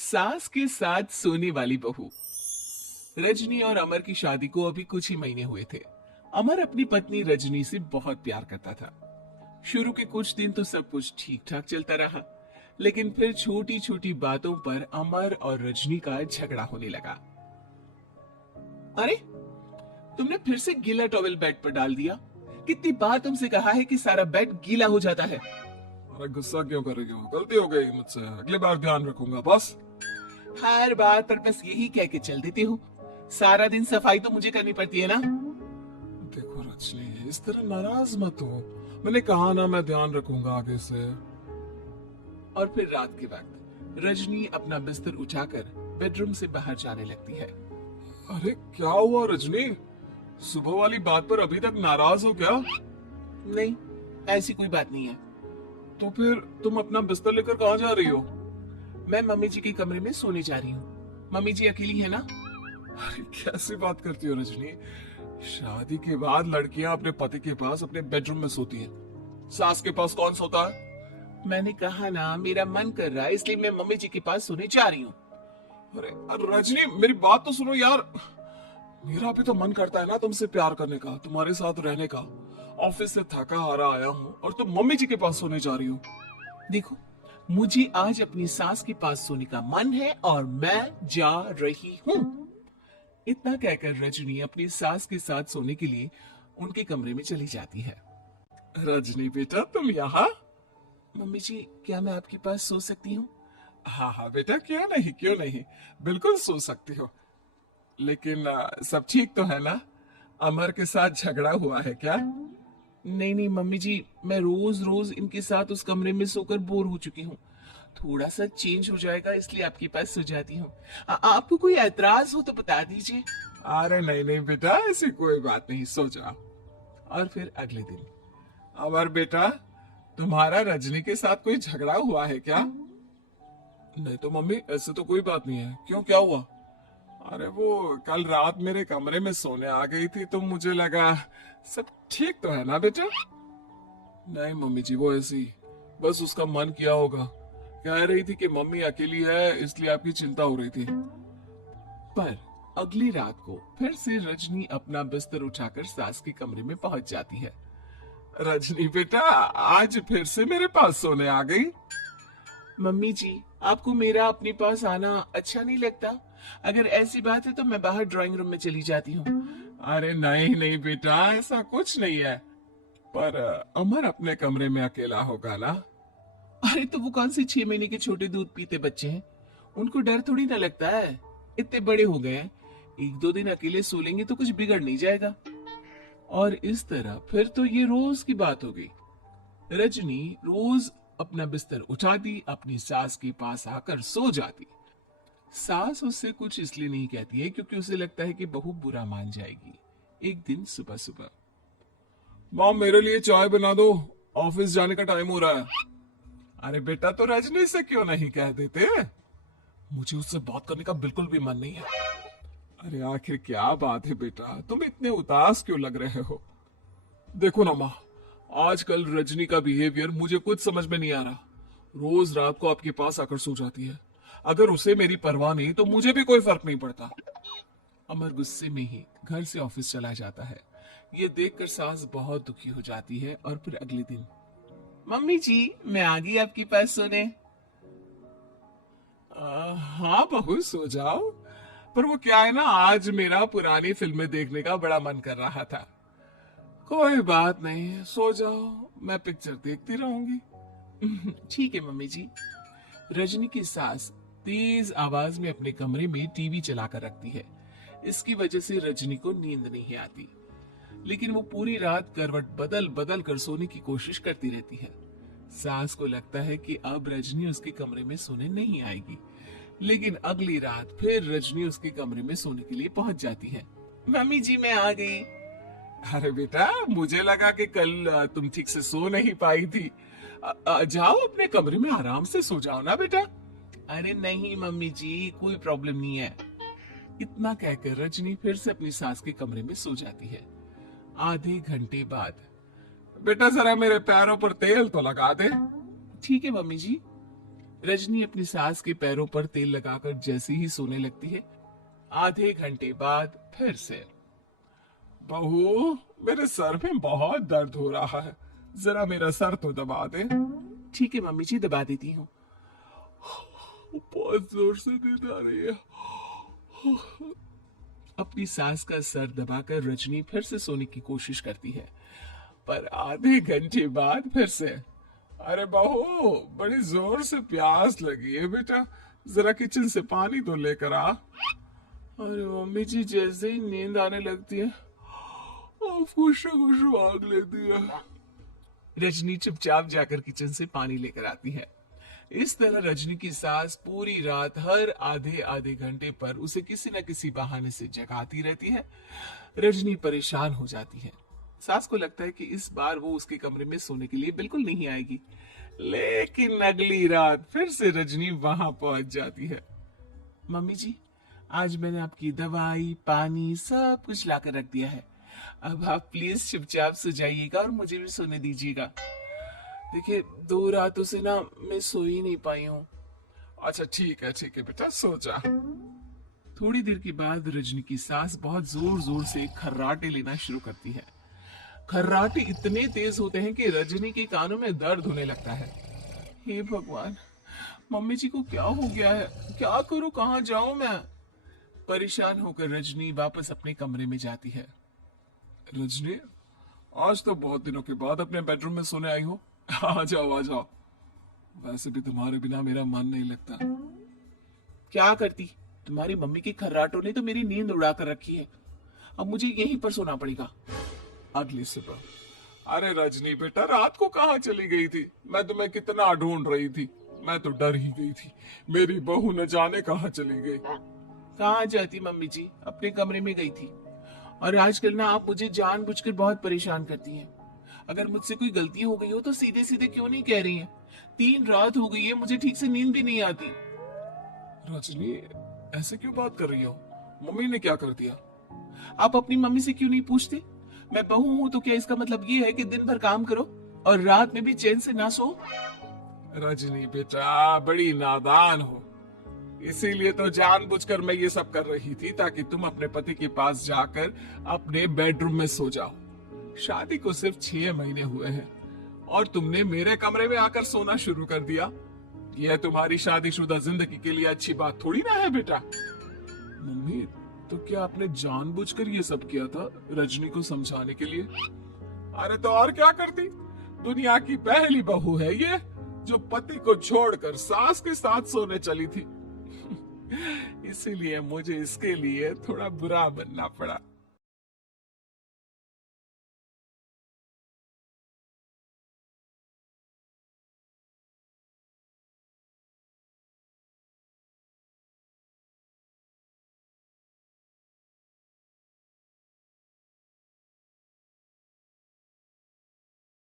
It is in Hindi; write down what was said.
सास के साथ सोने वाली बहू। रजनी और अमर की शादी को अभी कुछ ही महीने हुए थे। अमर अपनी पत्नी रजनी से बहुत प्यार करता था। शुरू के कुछ दिन तो सब कुछ ठीक ठाक चलता रहा, लेकिन फिर छोटी छोटी बातों पर अमर और रजनी का झगड़ा होने लगा। अरे, तुमने फिर से गीला टॉवेल बेड पर डाल दिया। कितनी बार तुमसे कहा है कि सारा बेड गीला हो जाता है। अरे गुस्सा क्यों कर रही हो? गलती हो गई मुझसे, अगली बार ध्यान रखूंगा बस। हर बार पर बस यही कह के चल देती हूँ। सारा दिन सफाई तो मुझे करनी पड़ती है ना। देखो रजनी, इस तरह नाराज मत हो। मैंने कहा ना, मैं ध्यान रखूंगा आगे से। और फिर रात के वक्त रजनी अपना बिस्तर उठाकर बेडरूम से बाहर जाने लगती है। अरे क्या हुआ रजनी? सुबह वाली बात पर अभी तक नाराज हो क्या? नहीं, ऐसी कोई बात नहीं है। तो फिर तुम अपना बिस्तर लेकर कहाँ जा रही हो? मैं मम्मी जी के कमरे में सोने जा रही हूँ। मम्मी जी अकेली है ना। अरे कैसी बात करती हो रजनी? शादी के बाद लड़कियां अपने पति के पास अपने बेडरूम में सोती हैं। सास के पास कौन सोता है? मैंने कहा ना, मेरा मन कर रहा है इसलिए मैं मम्मी जी के पास सोने जा रही हूँ। अरे रजनी, मेरी बात तो सुनो यार। मेरा भी तो मन करता है ना तुमसे प्यार करने का, तुम्हारे साथ रहने का। ऑफिस से थका हारा आया हूँ और तुम मम्मी जी के पास सोने जा रही हो। देखो, मुझे आज अपनी सास के पास सोने का मन है और मैं जा रही हूँ। इतना कहकर रजनी अपनी सास के साथ सोने के लिए उनके कमरे में चली जाती है। रजनी बेटा, तुम यहाँ? मम्मी जी, क्या मैं आपके पास सो सकती हूँ? हाँ हाँ बेटा, क्यों नहीं क्यों नहीं, बिल्कुल सो सकती हो। लेकिन सब ठीक तो है ना? अमर के साथ झगड़ा हुआ है क्या? नहीं नहीं मम्मी जी, मैं रोज रोज इनके साथ उस कमरे में सोकर बोर हो चुकी हूँ। थोड़ा सा चेंज हो जाएगा इसलिए आपके पास सो जाती हूँ। आपको कोई एतराज हो तो बता दीजिए। अरे नहीं नहीं बेटा, ऐसी कोई बात नहीं, सो जाओ। और फिर अगले दिन। अमर बेटा, तुम्हारा रजनी के साथ कोई झगड़ा हुआ है क्या? नहीं तो मम्मी, ऐसे तो कोई बात नहीं है। क्यों, क्या हुआ? अरे वो कल रात मेरे कमरे में सोने आ गई थी तो मुझे लगा सब ठीक तो है ना बेटा? नहीं मम्मी जी, वो ऐसी बस उसका मन किया होगा। कह रही थी कि मम्मी अकेली है इसलिए आपकी चिंता हो रही थी। पर अगली रात को फिर से रजनी अपना बिस्तर उठाकर सास के कमरे में पहुंच जाती है। रजनी बेटा, आज फिर से मेरे पास सोने आ गई। मम्मी जी, आपको मेरा अपने पास आना अच्छा नहीं लगता? अगर ऐसी बात है तो मैं बाहर ड्राइंग रूम में चली जाती हूँ। अरे नहीं नहीं बेटा, ऐसा कुछ नहीं है। पर अमर अपने कमरे में अकेला होगा ना? अरे तो वो कौन से 6 महीने के छोटे दूध पीते बच्चे हैं, उनको डर थोड़ी ना लगता है। इतने बड़े हो गए हैं, एक दो दिन अकेले सो लेंगे तो कुछ बिगड़ नहीं जाएगा। और इस तरह फिर तो ये रोज की बात हो गई। रजनी रोज अपना बिस्तर उठाती, अपनी सास के पास आकर सो जाती। सास उससे कुछ इसलिए नहीं कहती है क्योंकि उसे लगता है कि बहू बुरा मान जाएगी। एक दिन सुबह सुबह, माँ मेरे लिए चाय बना दो, ऑफिस जाने का टाइम हो रहा है। अरे बेटा, तो रजनी से क्यों नहीं कह देते? मुझे उससे बात करने का बिल्कुल भी मन नहीं है। अरे आखिर क्या बात है बेटा, तुम इतने उदास क्यों लग रहे हो? देखो ना माँ, आजकल रजनी का बिहेवियर मुझे कुछ समझ में नहीं आ रहा। रोज रात को आपके पास आकर सो जाती है। अगर उसे मेरी परवाह नहीं तो मुझे भी कोई फर्क नहीं पड़ता। अमर गुस्से में ही घर से ऑफिस चला जाता है। ये देखकर सास बहुत दुखी हो जाती है। और फिर अगले दिन, मम्मी जी, मैं आ गई आपके पास सोने। हाँ बहू, सो जाओ। पर वो क्या है ना, आज मेरा पुरानी फिल्में देखने का बड़ा मन कर रहा था। कोई बात नहीं, सो जाओ, मैं पिक्चर देखती रहूंगी। ठीक है मम्मी जी। रजनी की सास तेज आवाज में अपने कमरे में टीवी चलाकर रखती है। इसकी वजह से रजनी को नींद नहीं आती, लेकिन वो पूरी रात करवट बदल बदल कर सोने की कोशिश करती रहती है। सास को लगता है कि अब रजनी उसके कमरे में सोने नहीं आएगी, लेकिन अगली रात फिर रजनी उसके कमरे में सोने के लिए पहुंच जाती है। मम्मी जी, मैं आ गई। अरे बेटा, मुझे लगा कि कल तुम ठीक से सो नहीं पाई थी। जाओ अपने कमरे में आराम से सो जाओ ना बेटा। अरे नहीं मम्मी जी, कोई प्रॉब्लम नहीं है। इतना कहकर रजनी फिर से अपनी सास के कमरे में सो जाती है। आधे घंटे बाद, बेटा जरा मेरे पैरों पर तेल तो लगा दे। ठीक है मम्मी जी। रजनी अपनी सास के पैरों पर तेल लगाकर जैसे ही सोने लगती है, आधे घंटे बाद फिर से। बहू, मेरे सर में बहुत दर्द हो रहा है, जरा मेरा सर तो दबा दे। ठीक है मम्मी जी, दबा देती हूँ। बहुत जोर से नींद आ रही है। अपनी सास का सर दबाकर रजनी फिर से सोने की कोशिश करती है, पर आधे घंटे बाद फिर से। अरे बहू, बड़ी जोर से प्यास लगी है बेटा, जरा किचन से पानी तो लेकर आ। अरे मम्मी जी, जैसे ही नींद आने लगती है कुछ ना कुछ मांग लेती है। रजनी चुपचाप जाकर किचन से पानी लेकर आती है। इस तरह रजनी की सास पूरी रात हर आधे आधे घंटे पर उसे किसी न किसी बहाने से जगाती रहती है। रजनी परेशान हो जाती है। सास को लगता है कि इस बार वो उसके कमरे में सोने के लिए बिल्कुल नहीं आएगी, लेकिन अगली रात फिर से रजनी वहां पहुंच जाती है। मम्मी जी, आज मैंने आपकी दवाई, पानी सब कुछ लाकर रख दिया है। अब आप प्लीज चुपचाप सो जाइएगा और मुझे भी सोने दीजिएगा। देखिए, 2 रातों से ना मैं सो ही नहीं पाई हूँ। अच्छा ठीक है बेटा, सो जा। थोड़ी देर के बाद रजनी की सास बहुत जोर जोर से खर्राटे लेना शुरू करती है। खर्राटे इतने तेज होते हैं कि रजनी के कानों में दर्द होने लगता है। हे भगवान, मम्मी जी को क्या हो गया है? क्या करूं, कहाँ जाऊं मैं? परेशान होकर रजनी वापस अपने कमरे में जाती है। रजनी, आज तो बहुत दिनों के बाद अपने बेडरूम में सोने आई हो। आ जाओ आ जाओ। वैसे भी तुम्हारे बिना मेरा मन नहीं लगता। क्या करती, तुम्हारी मम्मी के खर्राटों ने तो मेरी नींद उड़ा कर रखी है। अब मुझे यहीं पर सोना पड़ेगा। अगली सुबह। अरे रजनी बेटा, रात को कहाँ चली गई थी? मैं तुम्हें कितना ढूंढ रही थी, मैं तो डर ही गई थी। मेरी बहू न जाने कहाँ चली गई। कहाँ जाती मम्मी जी, अपने कमरे में गई थी। और आजकल ना आप मुझे जानबूझकर बहुत परेशान करती हैं। अगर मुझसे कोई गलती हो गई हो तो सीधे सीधे क्यों नहीं कह रही हैं? 3 रात हो गई है, मुझे ठीक से नींद भी नहीं आती। रजनी, ऐसे क्यों बात कर रही हो? मम्मी ने क्या कर दिया? आप अपनी मम्मी से क्यों नहीं पूछते? मैं बहू हूँ तो क्या इसका मतलब ये है कि दिन भर काम करो और रात में भी चैन से ना सो? रजनी बेटा, बड़ी नादान हो। इसीलिए तो जानबूझकर मैं ये सब कर रही थी, ताकि तुम अपने पति के पास जाकर अपने बेडरूम में सो जाओ। शादी को सिर्फ 6 महीने हुए हैं और तुमने मेरे कमरे में आकर सोना शुरू कर दिया। यह तुम्हारी शादीशुदा जिंदगी के लिए अच्छी बात थोड़ी ना है बेटा। मम्मी, तो क्या आपने जानबूझकर ये सब किया था रजनी को समझाने के लिए? अरे तो और क्या करती? दुनिया की पहली बहू है ये, जो पति को छोड़कर सास के साथ सोने चली थी। इसीलिए मुझे इसके लिए थोड़ा बुरा बनना पड़ा।